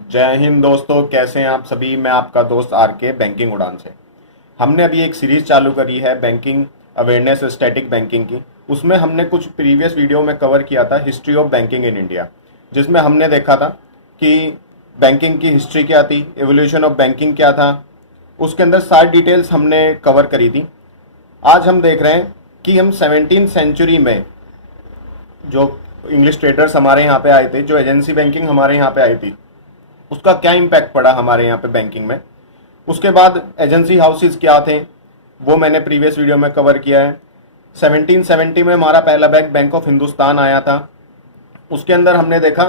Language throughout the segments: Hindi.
जय हिंद दोस्तों, कैसे हैं आप सभी। मैं आपका दोस्त आर के बैंकिंग उड़ान से। हमने अभी एक सीरीज चालू करी है बैंकिंग अवेयरनेस स्टैटिक बैंकिंग की। उसमें हमने कुछ प्रीवियस वीडियो में कवर किया था history of banking in India, जिसमें हमने देखा था कि बैंकिंग की हिस्ट्री क्या थी, एवोल्यूशन ऑफ बैंकिंग क्या था। उसके अंदर सारी डिटेल्स हमने कवर करी थी। आज हम देख रहे हैं कि हम 17th सेंचुरी में जो इंग्लिश ट्रेडर्स हमारे यहाँ पे आए थे, जो एजेंसी बैंकिंग हमारे यहाँ पे आई थी, उसका क्या इम्पैक्ट पड़ा हमारे यहाँ पे बैंकिंग में। उसके बाद एजेंसी हाउसेस क्या थे, वो मैंने प्रीवियस वीडियो में कवर किया है। 1770 में हमारा पहला बैंक बैंक ऑफ हिंदुस्तान आया था। उसके अंदर हमने देखा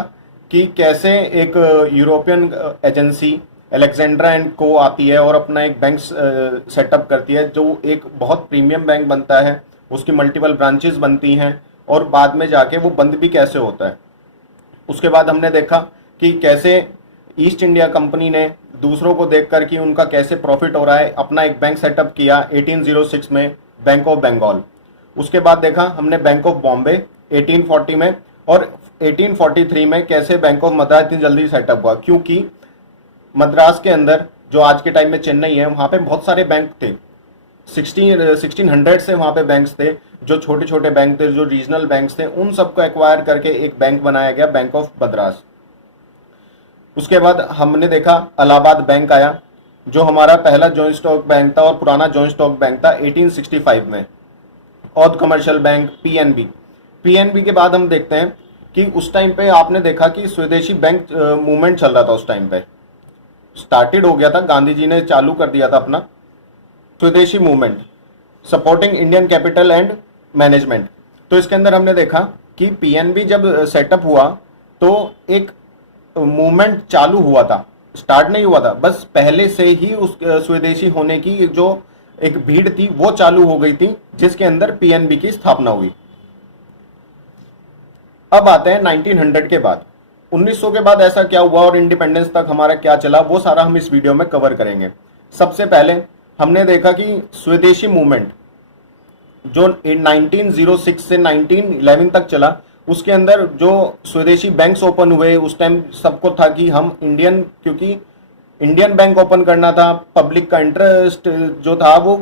कि कैसे एक यूरोपियन एजेंसी अलेक्जेंड्रा एंड को आती है और अपना एक बैंक सेटअप करती है, जो एक बहुत प्रीमियम बैंक बनता है। उसकी मल्टीपल ब्रांचेस बनती हैं और बाद में जाके वो बंद भी कैसे होता है। उसके बाद हमने देखा कि कैसे ईस्ट इंडिया कंपनी ने दूसरों को देखकर कि उनका कैसे प्रॉफिट हो रहा है, अपना एक बैंक सेटअप किया 1806 में, बैंक ऑफ बंगाल। उसके बाद देखा हमने बैंक ऑफ बॉम्बे 1840 में, और 1843 में कैसे बैंक ऑफ मद्रास इतनी जल्दी सेटअप हुआ, क्योंकि मद्रास के अंदर जो आज के टाइम में चेन्नई है, वहाँ पे बहुत सारे बैंक थे। 1600 से वहाँ पे बैंक्स थे, जो छोटे छोटे बैंक थे, जो रीजनल बैंक्स थे, उन सबको एक्वायर करके एक बैंक बनाया गया, बैंक ऑफ मद्रास। उसके बाद हमने देखा इलाहाबाद बैंक आया, जो हमारा पहला जॉइंट स्टॉक बैंक था और पुराना जॉइंट स्टॉक बैंक था 1865 में। Aundh commercial bank, PNB. PNB के बाद हम देखते हैं कि उस टाइम पे आपने देखा कि स्वदेशी बैंक मूवमेंट चल रहा था। उस टाइम पे स्टार्टेड हो गया था, गांधी जी ने चालू कर दिया था अपना स्वदेशी movement, supporting Indian capital and management. तो इसके अंदर हमने देखा कि पीएनबी जब सेटअप हुआ तो एक मूवमेंट चालू हुआ था, स्टार्ट नहीं हुआ था, बस पहले से ही उस स्वदेशी होने की जो एक भीड़ थी वो चालू हो गई थी, जिसके अंदर पीएनबी की स्थापना हुई। अब आते हैं 1900 के बाद। 1900 के बाद ऐसा क्या हुआ और इंडिपेंडेंस तक हमारा क्या चला, वो सारा हम इस वीडियो में कवर करेंगे। सबसे पहले हमने देखा कि स्वदेशी मूवमेंट जो 1906 से 1911 तक चला, उसके अंदर जो स्वदेशी बैंक्स ओपन हुए, उस टाइम सबको था कि हम इंडियन, क्योंकि इंडियन बैंक ओपन करना था, पब्लिक का इंटरेस्ट जो था वो,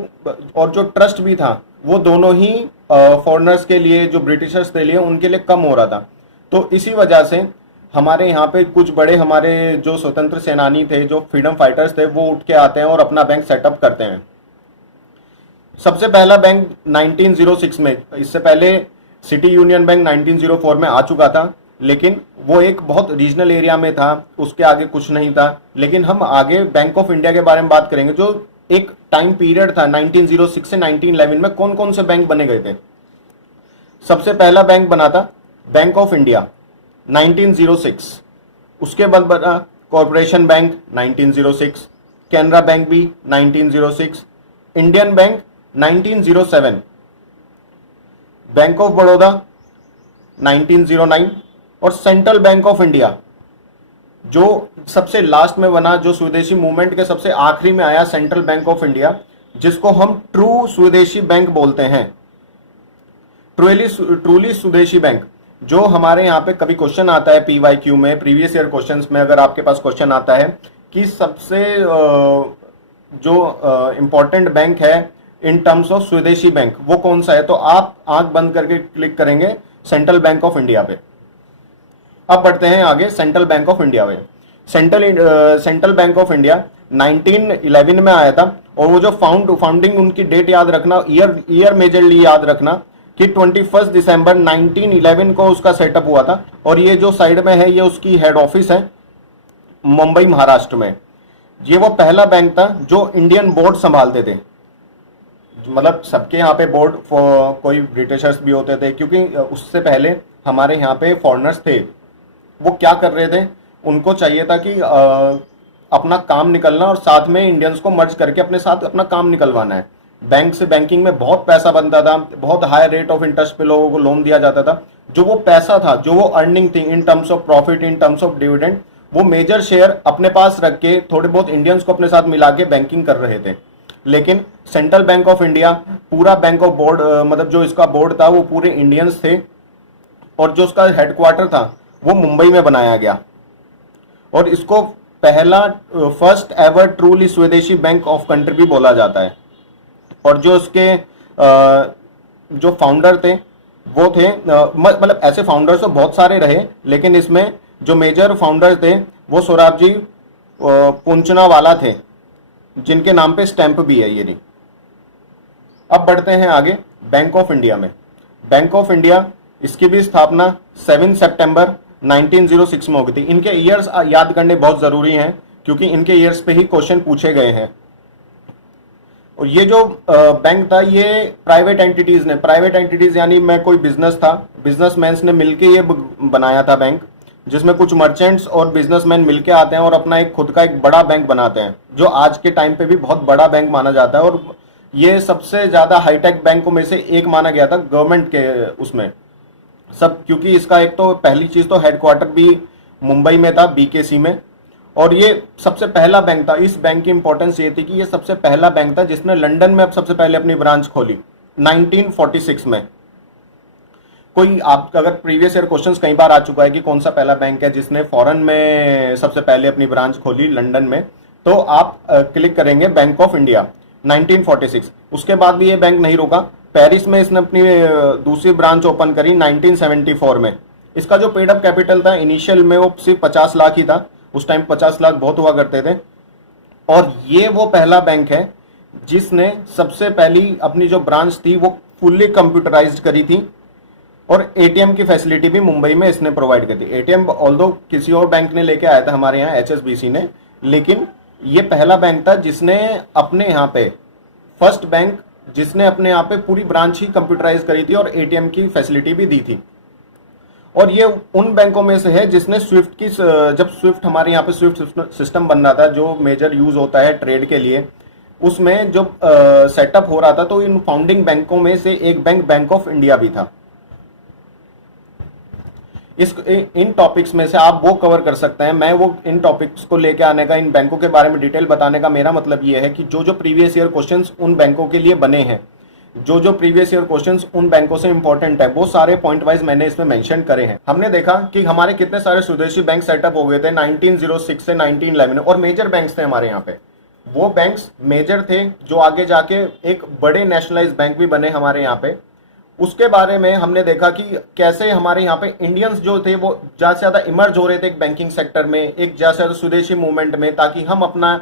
और जो ट्रस्ट भी था, वो दोनों ही फॉरेनर्स के लिए, जो ब्रिटिशर्स के लिए, उनके लिए कम हो रहा था। तो इसी वजह से हमारे यहाँ पे कुछ बड़े हमारे जो स्वतंत्र सेनानी थे, जो फ्रीडम फाइटर्स थे, वो उठ के आते हैं और अपना बैंक सेटअप करते हैं। सबसे पहला बैंक 1906 में, इससे पहले सिटी यूनियन बैंक 1904 में आ चुका था, लेकिन वो एक बहुत रीजनल एरिया में था, उसके आगे कुछ नहीं था। लेकिन हम आगे बैंक ऑफ इंडिया के बारे में बात करेंगे, जो एक टाइम पीरियड था 1906 से 1911 में कौन कौन से बैंक बने गए थे। सबसे पहला बैंक बना था बैंक ऑफ इंडिया 1906। उसके बाद बना कॉरपोरेशन बैंक 1906, कैनरा बैंक भी 1906, Indian bank 1907, bank of Baroda 1909, और सेंट्रल बैंक ऑफ इंडिया जो सबसे लास्ट में बना, जो स्वदेशी मूवमेंट के सबसे आखिरी में आया, सेंट्रल बैंक ऑफ इंडिया, जिसको हम ट्रू स्वदेशी बैंक बोलते हैं। ट्रूली स्वदेशी बैंक, जो हमारे यहाँ पे कभी क्वेश्चन आता है पीवाईक्यू में, प्रीवियस ईयर क्वेश्चंस में, अगर आपके पास क्वेश्चन आता है कि सबसे जो इंपॉर्टेंट बैंक है इन टर्म्स ऑफ स्वदेशी बैंक, वो कौन सा है, तो आप आंख बंद करके क्लिक करेंगे सेंट्रल बैंक ऑफ इंडिया पे। अब बढ़ते हैं आगे सेंट्रल बैंक ऑफ इंडिया में। सेंट्रल बैंक ऑफ इंडिया 1911 में आया था, और वो जो फाउंडिंग उनकी डेट याद रखना, ईयर मेजरली याद रखना कि 21 दिसंबर 1911 को उसका सेटअप हुआ था। और ये जो साइड में है, ये उसकी हेड ऑफिस है मुंबई, महाराष्ट्र में। ये वो पहला बैंक था जो इंडियन बोर्ड संभालते थे, मतलब सबके यहाँ पे बोर्ड कोई ब्रिटिशर्स भी होते थे, क्योंकि उससे पहले हमारे यहाँ पे फॉरेनर्स थे। वो क्या कर रहे थे, उनको चाहिए था कि अपना काम निकलना और साथ में इंडियंस को मर्ज करके अपने साथ अपना काम निकलवाना है। बैंक से, बैंकिंग में बहुत पैसा बनता था, बहुत हाई रेट ऑफ इंटरेस्ट पे लोगों को लोन दिया जाता था। जो वो पैसा था, जो वो अर्निंग थी in terms of profit, in terms of dividend, वो मेजर शेयर अपने पास रख के थोड़े बहुत इंडियंस को अपने साथ मिला के बैंकिंग कर रहे थे। लेकिन सेंट्रल बैंक ऑफ इंडिया पूरा बैंक ऑफ बोर्ड, मतलब जो इसका बोर्ड था वो पूरे इंडियंस थे, और जो उसका हेडक्वार्टर था वो मुंबई में बनाया गया। और इसको पहला फर्स्ट एवर ट्रूली स्वदेशी बैंक ऑफ कंट्री भी बोला जाता है। और जो उसके जो फाउंडर थे वो थे मतलब ऐसे फाउंडर्स तो बहुत सारे रहे, लेकिन इसमें जो मेजर फाउंडर थे वो सोराबजी पूंचनावाला थे, जिनके नाम पे स्टैंप भी है ये नहीं। अब बढ़ते हैं आगे बैंक ऑफ इंडिया में। बैंक ऑफ इंडिया, इसकी भी स्थापना 7 सितंबर 1906 में हो गई थी। इनके ईयर्स याद करने बहुत जरूरी हैं क्योंकि इनके ईयर्स पे ही क्वेश्चन पूछे गए हैं। और ये जो बैंक था ये प्राइवेट एंटिटीज यानी मैं कोई बिजनेस था, बिजनेसमैन ने मिलके ये बनाया था बैंक, जिसमें कुछ मर्चेंट्स और बिजनेसमैन मिलके आते हैं और अपना एक खुद का एक बड़ा बैंक बनाते हैं, जो आज के टाइम पे भी बहुत बड़ा बैंक माना जाता है। और ये सबसे ज्यादा हाईटेक बैंकों में से एक माना गया था गवर्नमेंट के उसमें सब, क्योंकि इसका एक तो पहली चीज तो हेडक्वार्टर भी मुंबई में था, बीकेसी में। और ये सबसे पहला बैंक था। इस बैंक की इंपॉर्टेंस ये थी कि ये सबसे पहला बैंक था जिसने लंदन में अब सबसे पहले अपनी ब्रांच खोली 1946 में। कोई आप अगर प्रीवियस ईयर क्वेश्चंस कई बार आ चुका है कि कौन सा पहला बैंक है जिसने फॉरेन में सबसे पहले अपनी ब्रांच खोली लंदन में, तो आप क्लिक करेंगे बैंक ऑफ इंडिया 1946। उसके बाद भी ये बैंक नहीं रुका, पेरिस में इसने अपनी दूसरी ब्रांच ओपन करी 1974 में। इसका जो पेड अप कैपिटल था इनिशियल में वो सिर्फ 50 लाख ही था, उस टाइम 50 लाख बहुत हुआ करते थे। और ये वो पहला बैंक है जिसने सबसे पहली अपनी जो ब्रांच थी वो फुल्ली कंप्यूटराइज्ड करी थी, और एटीएम की फैसिलिटी भी मुंबई में इसने प्रोवाइड कर दी। एटीएम ऑल्दो किसी और बैंक ने लेके आया था हमारे यहाँ एचएसबीसी ने, लेकिन ये पहला बैंक था जिसने अपने यहाँ पे फर्स्ट बैंक जिसने अपने यहाँ पे पूरी ब्रांच ही कंप्यूटराइज करी थी और एटीएम की फैसिलिटी भी दी थी। और ये उन बैंकों में से है जिसने स्विफ्ट की, जब स्विफ्ट हमारे यहाँ पे स्विफ्ट सिस्टम बन रहा था जो मेजर यूज होता है ट्रेड के लिए, उसमें जब सेटअप हो रहा था तो इन फाउंडिंग बैंकों में से एक बैंक बैंक ऑफ इंडिया भी था। इन टॉपिक्स में से आप वो कवर कर सकते हैं। मैं वो इन टॉपिक्स को लेके आने का, इन बैंकों के बारे में डिटेल बताने का मेरा मतलब ये है कि जो जो प्रीवियस ईयर क्वेश्चंस उन बैंकों के लिए बने हैं, जो जो प्रीवियस ईयर क्वेश्चंस उन बैंकों से इंपॉर्टेंट है, वो सारे पॉइंट वाइज मैंने इसमें मेंशन करे हैं। हमने देखा कि हमारे कितने सारे स्वदेशी बैंक सेटअप हो गए थे 1906 से 1911 और मेजर बैंक्स थे हमारे यहाँ पे। वो बैंक्स मेजर थे जो आगे जाके एक बड़े नेशनलाइज बैंक भी बने हमारे यहाँ पे। उसके बारे में हमने देखा कि कैसे हमारे यहाँ पे इंडियंस जो थे वो ज्यादा से ज्यादा इमर्ज हो रहे थे एक बैंकिंग सेक्टर में, एक ज्यादा से ज्यादा स्वदेशी मूवमेंट में, ताकि हम अपना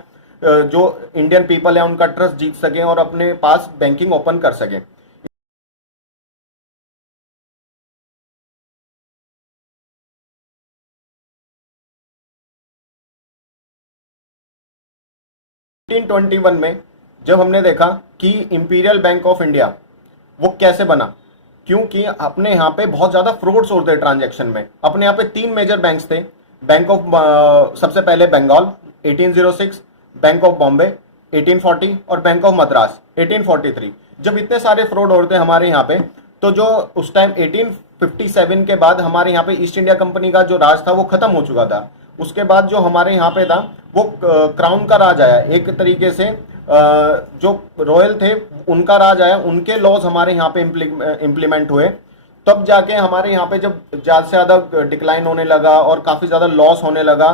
जो इंडियन पीपल है उनका ट्रस्ट जीत सकें और अपने पास बैंकिंग ओपन कर सकें। वन में जब हमने देखा कि इंपीरियल बैंक ऑफ इंडिया वो कैसे बना, क्योंकि अपने यहाँ पे बहुत ज्यादा फ्रॉड्स होते थे ट्रांजैक्शन में। अपने यहाँ पे 3 मेजर बैंक्स थे, बैंक ऑफ सबसे पहले बंगाल 1806, बैंक ऑफ बॉम्बे 1840 और बैंक ऑफ मद्रास 1843। जब इतने सारे फ्रॉड हो रहे थे हमारे यहाँ पे, तो जो उस टाइम 1857 के बाद हमारे यहाँ पे ईस्ट इंडिया कंपनी का जो राज था वो खत्म हो चुका था। उसके बाद जो हमारे यहाँ पे था वो क्राउन का राज आया, एक तरीके से जो रॉयल थे उनका राज आया, उनके लॉज हमारे यहाँ पे इम्प्लीमेंट हुए। तब जाके हमारे यहाँ पे जब ज्यादा से ज्यादा डिक्लाइन होने लगा और काफी ज्यादा लॉस होने लगा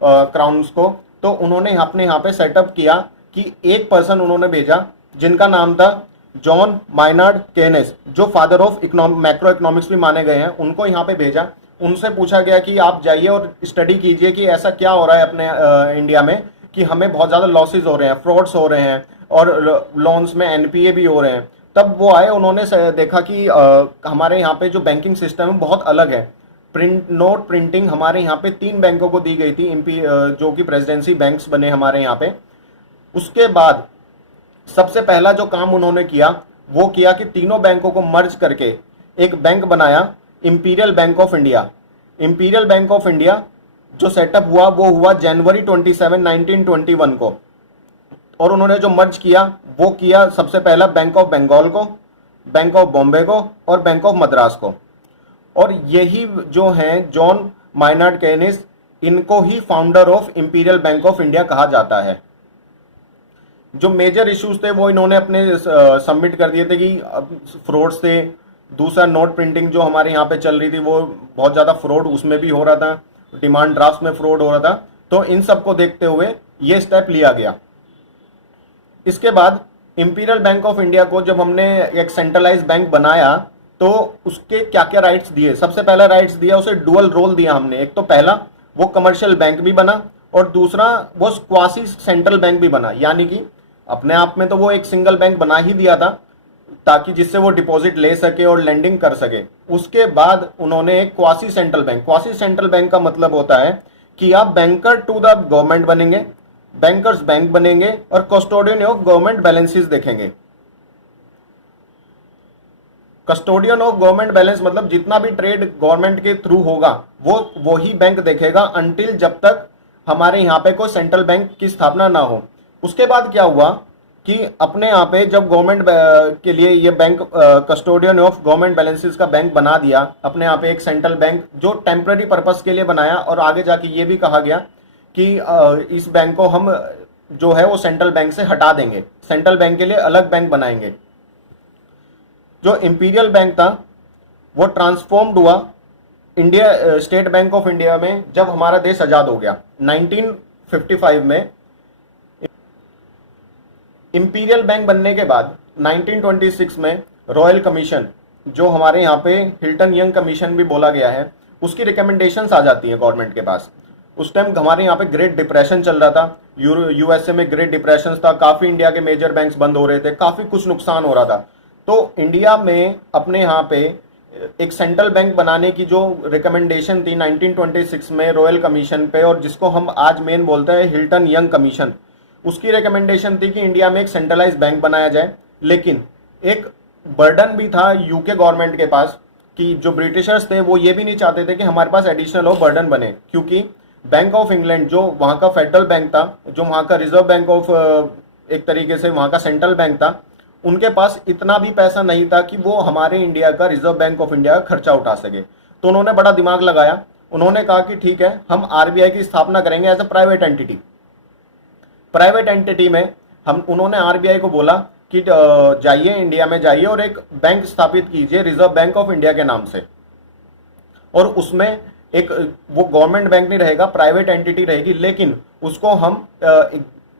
क्राउन्स को, तो उन्होंने अपने यहाँ पे सेटअप किया कि एक पर्सन उन्होंने भेजा जिनका नाम था जॉन माइनार्ड केनेस, जो फादर ऑफ मैक्रो इकोनॉमिक्स भी माने गए हैं। उनको यहाँ पे भेजा, उनसे पूछा गया कि आप जाइए और स्टडी कीजिए कि ऐसा क्या हो रहा है अपने इंडिया में कि हमें बहुत ज्यादा लॉसेज हो रहे हैं, फ्रॉड्स हो रहे हैं और लोन्स में एनपीए भी हो रहे हैं। तब वो आए, उन्होंने देखा कि हमारे यहाँ पे जो बैंकिंग सिस्टम है बहुत अलग है। नोट प्रिंटिंग हमारे यहाँ पे 3 बैंकों को दी गई थी, जो कि प्रेसिडेंसी बैंक्स बने हमारे यहाँ पे। उसके बाद सबसे पहला जो काम उन्होंने किया वो किया कि तीनों बैंकों को मर्ज करके एक बैंक बनाया, imperial Bank of India. Imperial Bank of India जो सेटअप हुआ वो हुआ जनवरी 27, 1921 को। और उन्होंने जो मर्ज किया वो किया सबसे पहला बैंक ऑफ बंगाल को, बैंक ऑफ बॉम्बे को और बैंक ऑफ मद्रास को। और यही जो हैं जॉन माइनार्ड केनिस, इनको ही founder of Imperial Bank of India कहा जाता है। जो मेजर इश्यूज थे वो इन्होंने अपने सबमिट कर दिए थे कि फ्रॉड्स थे। दूसरा नोट प्रिंटिंग जो हमारे यहाँ पे चल रही थी वो बहुत ज्यादा फ्रॉड उसमें भी हो रहा था, डिमांड ड्राफ्ट में फ्रॉड हो रहा था। तो इन सब को देखते हुए ये स्टेप लिया गया। इसके बाद इंपीरियल बैंक ऑफ इंडिया को जब हमने एक सेंट्रलाइज बैंक बनाया तो उसके क्या क्या राइट्स दिए। सबसे पहला राइट्स दिया उसे डुअल रोल दिया हमने। एक तो पहला वो कमर्शियल बैंक भी बना और दूसरा वो क्वासी सेंट्रल बैंक भी बना, यानी कि अपने आप में तो वो एक सिंगल बैंक बना ही दिया था ताकि जिससे वो डिपॉजिट ले सके और लेंडिंग कर सके। उसके बाद उन्होंने एक क्वासी सेंट्रल बैंक का मतलब होता है कि आप बैंकर टू द गवर्नमेंट बनेंगे, बैंकर्स बैंक बनेंगे और कस्टोडियन ऑफ गवर्नमेंट बैलेंसेस देखेंगे। कस्टोडियन ऑफ गवर्नमेंट बैलेंस मतलब जितना भी ट्रेड गवर्नमेंट के थ्रू होगा वो ही बैंक देखेगा अंटिल जब तक हमारे यहाँ पे कोई सेंट्रल बैंक की स्थापना ना हो। उसके बाद क्या हुआ कि अपने यहाँ पे जब गवर्नमेंट के लिए ये bank custodian of government balances का बैंक बना दिया, अपने यहाँ पे एक सेंट्रल बैंक जो टेम्पररी पर्पस के लिए बनाया, और आगे जाके ये भी कहा गया कि इस बैंक को हम जो है वो सेंट्रल बैंक से हटा देंगे, सेंट्रल बैंक के लिए अलग बैंक बनाएंगे। जो इंपीरियल बैंक था वो ट्रांसफॉर्म्ड हुआ India State Bank of India में जब हमारा देश आजाद हो गया 1955 में। इंपीरियल बैंक बनने के बाद 1926 में रॉयल कमीशन, जो हमारे यहाँ पे हिल्टन यंग कमीशन भी बोला गया है, उसकी रिकमेंडेशंस आ जाती हैं गवर्नमेंट के पास। उस टाइम हमारे यहाँ पे ग्रेट डिप्रेशन चल रहा था, यूएसए में ग्रेट डिप्रेशन था, काफी इंडिया के मेजर बैंक्स बंद हो रहे थे, काफी कुछ नुकसान हो रहा था। तो इंडिया में अपने यहाँ पे एक सेंट्रल बैंक बनाने की जो रिकमेंडेशन थी 1926 में रॉयल कमीशन पे, और जिसको हम आज मेन बोलते हैं हिल्टन यंग कमीशन, उसकी रिकमेंडेशन थी कि इंडिया में एक सेंट्रलाइज बैंक बनाया जाए। लेकिन एक बर्डन भी था यूके गवर्नमेंट के पास कि जो ब्रिटिशर्स थे वो ये भी नहीं चाहते थे कि हमारे पास एडिशनल और बर्डन बने, क्योंकि बैंक ऑफ इंग्लैंड जो वहाँ का फेडरल बैंक था, जो वहाँ का रिजर्व बैंक ऑफ एक तरीके से वहाँ का सेंट्रल बैंक था, उनके पास इतना भी पैसा नहीं था कि वो हमारे इंडिया का रिजर्व बैंक ऑफ इंडिया का खर्चा उठा सके। तो उन्होंने बड़ा दिमाग लगाया, उन्होंने कहा कि ठीक है हम आरबीआई की स्थापना करेंगे as a private entity. Private entity में उन्होंने आरबीआई को बोला कि जाइए इंडिया में जाइए और एक बैंक स्थापित कीजिए रिजर्व बैंक ऑफ इंडिया के नाम से, और उसमें एक वो गवर्नमेंट बैंक नहीं रहेगा, प्राइवेट एंटिटी रहेगी, लेकिन उसको हम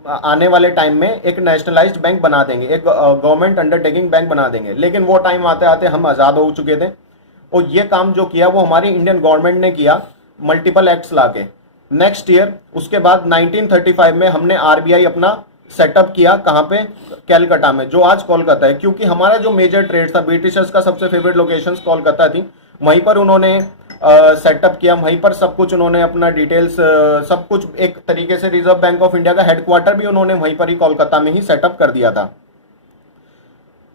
आने वाले टाइम में एक नेशनलाइज्ड बैंक बना देंगे, एक गवर्नमेंट अंडरटेकिंग बैंक बना देंगे। लेकिन वो टाइम आते आते हम आज़ाद हो चुके थे, और ये काम जो किया वो हमारी इंडियन गवर्नमेंट ने किया मल्टीपल एक्ट्स लाके। नेक्स्ट ईयर उसके बाद 1935 में हमने आरबीआई अपना सेटअप किया, कहाँ पे? कैलकाटा में, जो आज कोलकाता है, क्योंकि हमारा जो मेजर ट्रेड था, ब्रिटिशर्स का सबसे फेवरेट लोकेशन कोलकाता थी, वहीं पर उन्होंने सेटअप किया, वहीं पर सब कुछ उन्होंने अपना डिटेल्स सब कुछ, एक तरीके से रिजर्व बैंक ऑफ इंडिया का हेडक्वार्टर भी उन्होंने वहीं पर ही कोलकाता में ही सेटअप कर दिया था।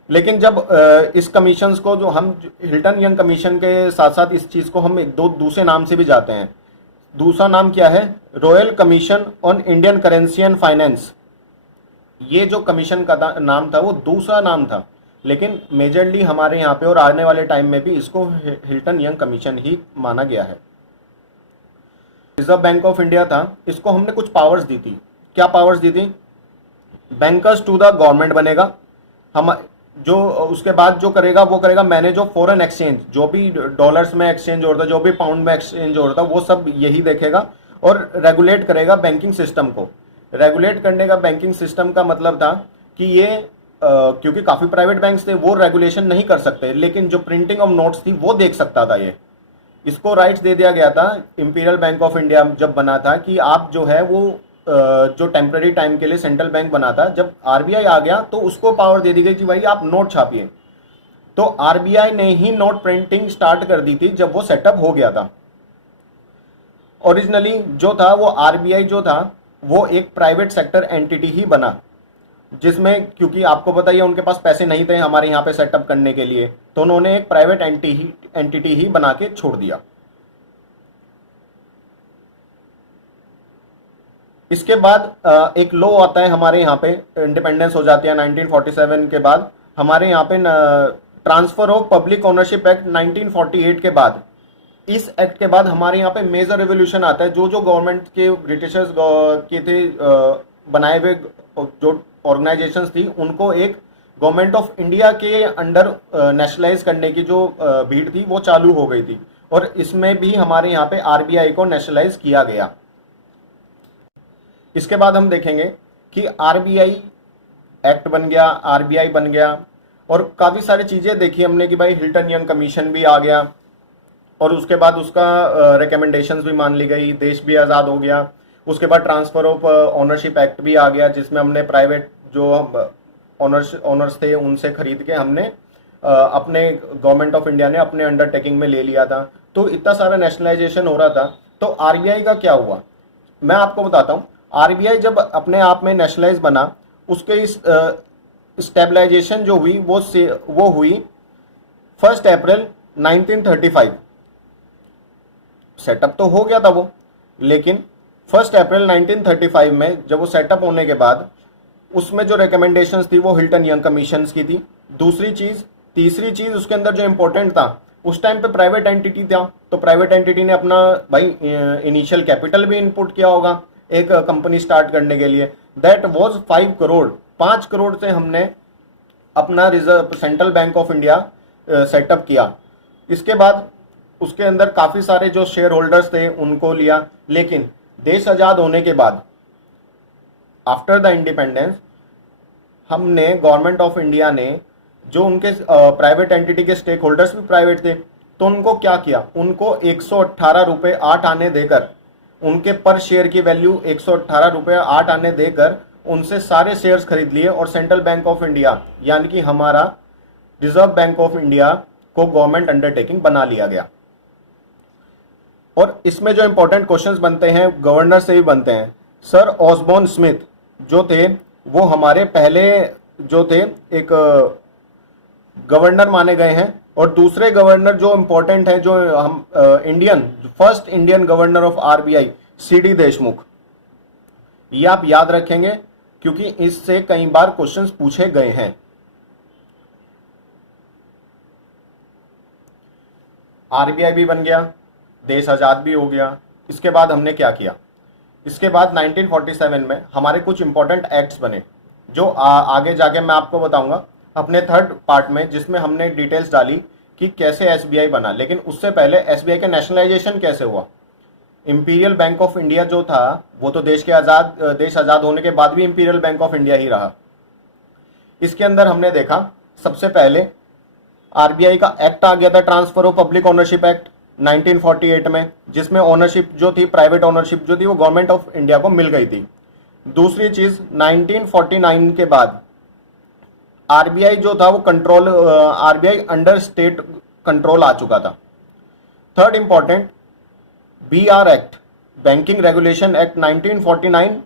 लेकिन जब इस कमीशन को, जो हम हिल्टन यंग कमीशन के साथ साथ इस चीज को हम एक दो दूसरे नाम से भी जाते हैं। दूसरा नाम क्या है? Royal commission on Indian currency and finance. ये जो कमीशन का नाम था वो दूसरा नाम था, लेकिन मेजरली हमारे यहाँ पे और आने वाले टाइम में भी इसको हिल्टन यंग कमीशन ही माना गया है। रिजर्व बैंक ऑफ इंडिया था, इसको हमने कुछ पावर्स दी थी। क्या पावर्स दी थी? बैंकर्स टू द गवर्नमेंट बनेगा, हम जो उसके बाद जो करेगा वो करेगा मैनेज ऑफ फॉरेन एक्सचेंज, जो भी डॉलर्स में एक्सचेंज हो रहा था, जो भी पाउंड में एक्सचेंज हो रहा था, वो सब यही देखेगा, और रेगुलेट करेगा बैंकिंग सिस्टम को। रेगुलेट करने का बैंकिंग सिस्टम का मतलब था कि ये क्योंकि काफी प्राइवेट बैंक्स थे वो रेगुलेशन नहीं कर सकते, लेकिन जो प्रिंटिंग ऑफ नोट्स थी वो देख सकता था। ये इसको राइट्स दे दिया गया था इंपीरियल बैंक ऑफ इंडिया जब बना था कि आप जो है वो जो टेम्पररी टाइम के लिए सेंट्रल बैंक बना था, जब आरबीआई आ गया तो उसको पावर दे दी गई कि भाई आप नोट छापिए। तो आरबीआई ने ही नोट प्रिंटिंग स्टार्ट कर दी थी जब वो सेटअप हो गया था। ओरिजिनली जो था वो आरबीआई जो था वो एक प्राइवेट सेक्टर एंटिटी ही बना, जिसमें क्योंकि आपको पता ही है उनके पास पैसे नहीं थे हमारे यहाँ पे सेटअप करने के लिए, तो उन्होंने एक प्राइवेट एंटिटी ही बना के छोड़ दिया। इसके बाद एक लॉ आता है हमारे यहाँ पे, इंडिपेंडेंस हो जाती है 1947 के बाद। हमारे यहाँ पे transfer of public ownership act 1948 के बाद, इस एक्ट के बाद हमारे यहाँ पे मेजर रेवोल्यूशन आता है। जो जो गवर्नमेंट के ब्रिटिशर्स के थे बनाए हुए जो ऑर्गेनाइजेशंस थी, उनको एक गवर्नमेंट ऑफ इंडिया के अंडर नेशनलाइज करने की जो भीड़ थी वो चालू हो गई थी, और इसमें भी हमारे यहाँ पे आरबीआई को नेशनलाइज किया गया। इसके बाद हम देखेंगे कि आरबीआई एक्ट बन गया, आरबीआई बन गया, और काफ़ी सारी चीज़ें देखी हमने कि भाई हिल्टन यंग कमीशन भी आ गया, और उसके बाद उसका रिकमेंडेशंस भी मान ली गई, देश भी आज़ाद हो गया। उसके बाद ट्रांसफ़र ऑफ ओनरशिप एक्ट भी आ गया, जिसमें हमने प्राइवेट जो ओनर्स थे उनसे खरीद के हमने अपने गवर्नमेंट ऑफ इंडिया ने अपने अंडरटेकिंग में ले लिया था। तो इतना सारा नेशनलाइजेशन हो रहा था। तो आरबीआई का क्या हुआ, मैं आपको बताता हूँ। आरबीआई जब अपने आप में नेशनलाइज बना, उसके इस स्टेबलाइजेशन जो हुई वो हुई 1 अप्रैल 1935। सेटअप तो हो गया था वो, लेकिन 1 अप्रैल 1935 में जब वो सेटअप होने के बाद उसमें जो रिकमेंडेशंस थी वो हिल्टन यंग कमीशंस की थी। तीसरी चीज उसके अंदर जो इंपॉर्टेंट था, उस टाइम पे प्राइवेट एंटिटी था, तो प्राइवेट एंटिटी ने अपना भाई इनिशियल कैपिटल भी इनपुट किया होगा एक कंपनी स्टार्ट करने के लिए। That was 5 crore. 5 करोड़ से हमने अपना reserve central bank of India setup किया। इसके बाद उसके अंदर काफी सारे जो शेयर होल्डर्स थे उनको लिया। लेकिन देश आजाद होने के बाद, आफ्टर द इंडिपेंडेंस, हमने गवर्नमेंट ऑफ इंडिया ने जो उनके प्राइवेट एंटिटी के स्टेक होल्डर्स भी प्राइवेट थे, तो उनको क्या किया, उनको 118 रुपये 8 आने देकर, उनके पर शेयर की वैल्यू 118 रुपये 8 आने देकर उनसे सारे शेयर्स खरीद लिए, और सेंट्रल बैंक ऑफ इंडिया यानी कि हमारा रिजर्व बैंक ऑफ इंडिया को गवर्नमेंट अंडरटेकिंग बना लिया गया। और इसमें जो इंपॉर्टेंट क्वेश्चंस बनते हैं गवर्नर से भी बनते हैं। सर ऑसबॉर्न स्मिथ जो थे वो हमारे पहले जो थे एक गवर्नर माने गए हैं, और दूसरे गवर्नर जो इंपॉर्टेंट है, जो हम first Indian governor of RBI CD Deshmukh, ये आप याद रखेंगे क्योंकि इससे कई बार क्वेश्चंस पूछे गए हैं। आरबीआई भी बन गया, देश आजाद भी हो गया। इसके बाद हमने क्या किया, इसके बाद 1947 में हमारे कुछ इंपॉर्टेंट एक्ट्स बने, जो आगे जाके मैं आपको बताऊंगा अपने थर्ड पार्ट में, जिसमें हमने डिटेल्स डाली कि कैसे एसबीआई बना। लेकिन उससे पहले एसबीआई का नेशनलाइजेशन कैसे हुआ। इंपीरियल बैंक ऑफ इंडिया जो था वो तो देश आजाद होने के बाद भी इंपीरियल बैंक ऑफ इंडिया ही रहा। इसके अंदर हमने देखा सबसे पहले आरबीआई का एक्ट आ गया था, transfer of public ownership act 1948 में, जिसमें ओनरशिप जो थी, प्राइवेट ओनरशिप जो थी, वो गवर्नमेंट ऑफ इंडिया को मिल गई थी। दूसरी चीज 1949 के बाद आरबीआई जो था वो आरबीआई अंडर स्टेट कंट्रोल आ चुका था। Third important BR act, banking regulation act 1949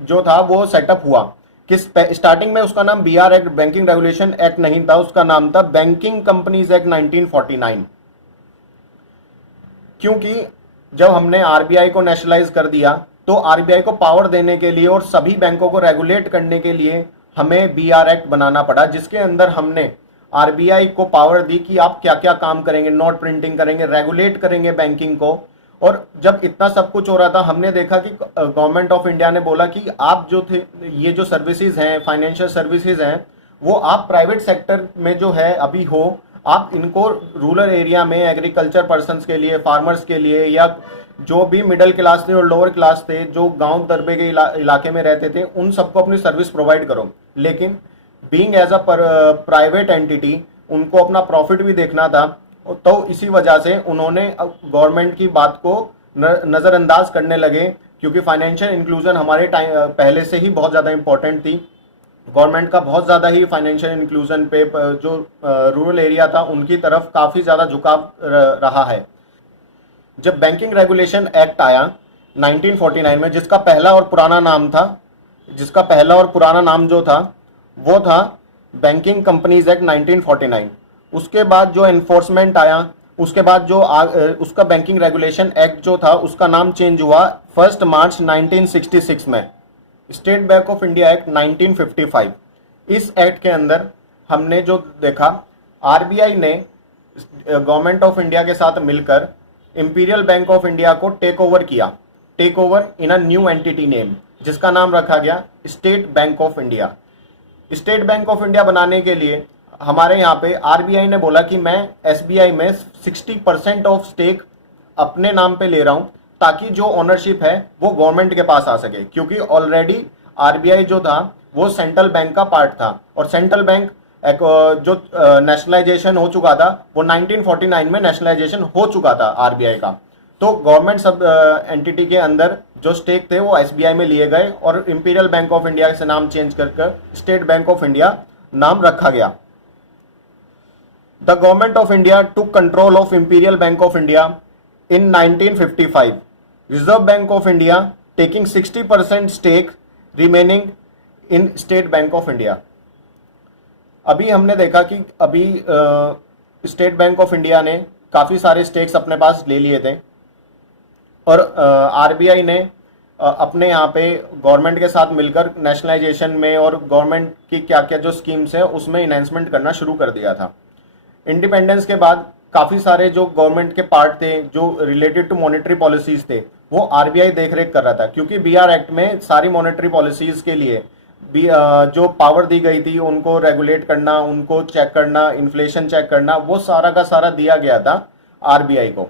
जो था वो सेटअप हुआ। स्टार्टिंग में उसका नाम BR act, banking regulation act नहीं था, उसका नाम था बैंकिंग कंपनीज एक्ट 1949। क्योंकि जब हमने आरबीआई को नेशनलाइज कर दिया तो आरबीआई को पावर देने के लिए और सभी बैंकों को रेगुलेट करने के लिए हमें बीआर एक्ट बनाना पड़ा, जिसके अंदर हमने आरबीआई को पावर दी कि आप क्या क्या काम करेंगे, नोट प्रिंटिंग करेंगे, रेगुलेट करेंगे बैंकिंग को। और जब इतना सब कुछ हो रहा था, हमने देखा कि गवर्नमेंट ऑफ इंडिया ने बोला कि आप जो थे ये जो सर्विसेज हैं, फाइनेंशियल सर्विसेज हैं, वो आप प्राइवेट सेक्टर में जो है अभी हो, आप इनको रूरल एरिया में एग्रीकल्चर पर्सन्स के लिए, फार्मर्स के लिए, या जो भी मिडिल क्लास थे और लोअर क्लास थे, जो गांव दरबे के इलाके में रहते थे, उन सबको अपनी सर्विस प्रोवाइड करो। लेकिन being as a private entity उनको अपना प्रॉफिट भी देखना था, तो इसी वजह से उन्होंने गवर्नमेंट की बात को नज़रअंदाज करने लगे, क्योंकि फाइनेंशियल इंक्लूजन हमारे टाइम पहले से ही बहुत ज़्यादा इंपॉर्टेंट थी। गवर्नमेंट का बहुत ज़्यादा ही फाइनेंशियल इंक्लूजन पे जो रूरल एरिया था उनकी तरफ काफ़ी ज़्यादा झुकाव रहा है। जब बैंकिंग रेगुलेशन एक्ट आया 1949 में, जिसका पहला और पुराना नाम जो था वो था बैंकिंग कंपनीज एक्ट 1949। उसके बाद जो एनफोर्समेंट आया, उसके बाद जो उसका बैंकिंग रेगुलेशन एक्ट जो था उसका नाम चेंज हुआ 1 मार्च 1966 में, state Bank of India act 1955। इस एक्ट के अंदर हमने जो देखा, आरबीआई ने गवर्नमेंट ऑफ इंडिया के साथ मिलकर इंपीरियल बैंक ऑफ इंडिया को take over in a new entity name, जिसका नाम रखा गया State Bank of India. State Bank of India बनाने के लिए हमारे यहाँ पे आरबीआई ने बोला कि मैं एसबीआई में 60% ऑफ स्टेक अपने नाम पे ले रहा हूँ, ताकि जो ओनरशिप है वो गवर्नमेंट के पास आ सके, क्योंकि ऑलरेडी आरबीआई जो था वो सेंट्रल बैंक का पार्ट था और सेंट्रल बैंक जो नेशनलाइजेशन हो चुका था वो 1949 में नेशनलाइजेशन हो चुका था आरबीआई का। तो गवर्नमेंट सब एंटिटी के अंदर जो स्टेक थे वो एसबीआई में लिए गए और इंपीरियल बैंक ऑफ इंडिया से नाम चेंज कर स्टेट बैंक ऑफ इंडिया नाम रखा गया। The government of India took control of Imperial Bank of India in 1955, Reserve Bank of India taking 60% stake remaining in State Bank of India. अभी हमने देखा कि अभी स्टेट बैंक ऑफ इंडिया ने काफ़ी सारे स्टेक्स अपने पास ले लिए थे और आरबीआई ने अपने यहाँ पे गवर्नमेंट के साथ मिलकर नेशनलाइजेशन में और गवर्नमेंट की क्या क्या जो स्कीम्स है उसमें इन्हेंसमेंट करना शुरू कर दिया था। इंडिपेंडेंस के बाद काफ़ी सारे जो गवर्नमेंट के पार्ट थे जो रिलेटेड टू मॉनेटरी पॉलिसीज थे वो आरबीआई देखरेख कर रहा था, क्योंकि बीआर एक्ट में सारी मॉनेटरी पॉलिसीज के लिए भी जो पावर दी गई थी उनको रेगुलेट करना, उनको चेक करना, इन्फ्लेशन चेक करना, वो सारा का सारा दिया गया था आरबीआई को।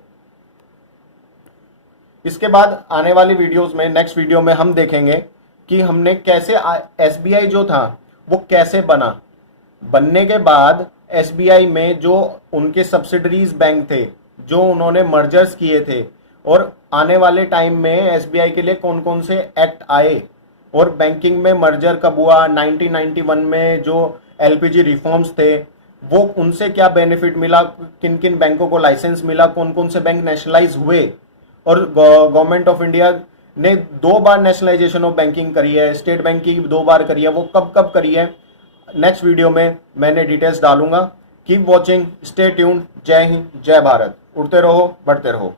इसके बाद आने वाली वीडियोस में, नेक्स्ट वीडियो में हम देखेंगे कि हमने कैसे एसबीआई जो था वो कैसे बना। बनने के बाद एसबीआई में जो उनके सब्सिडरीज बैंक थे जो उन्होंने मर्जर्स किए थे और आने वाले टाइम में एसबीआई के लिए कौन कौन से एक्ट आए और बैंकिंग में मर्जर कब हुआ, 1991 में जो एलपीजी रिफॉर्म्स थे वो उनसे क्या बेनिफिट मिला, किन किन बैंकों को लाइसेंस मिला, कौन कौन से बैंक नेशनलाइज हुए और गवर्नमेंट ऑफ इंडिया ने 2 बार नेशनलाइजेशन ऑफ बैंकिंग करी है, स्टेट बैंक की 2 बार करी है, वो कब कब करी है। नेक्स्ट वीडियो में मैंने डिटेल्स डालूंगा। Keep watching, stay tuned. जय हिंद, जय भारत। उड़ते रहो, बढ़ते रहो।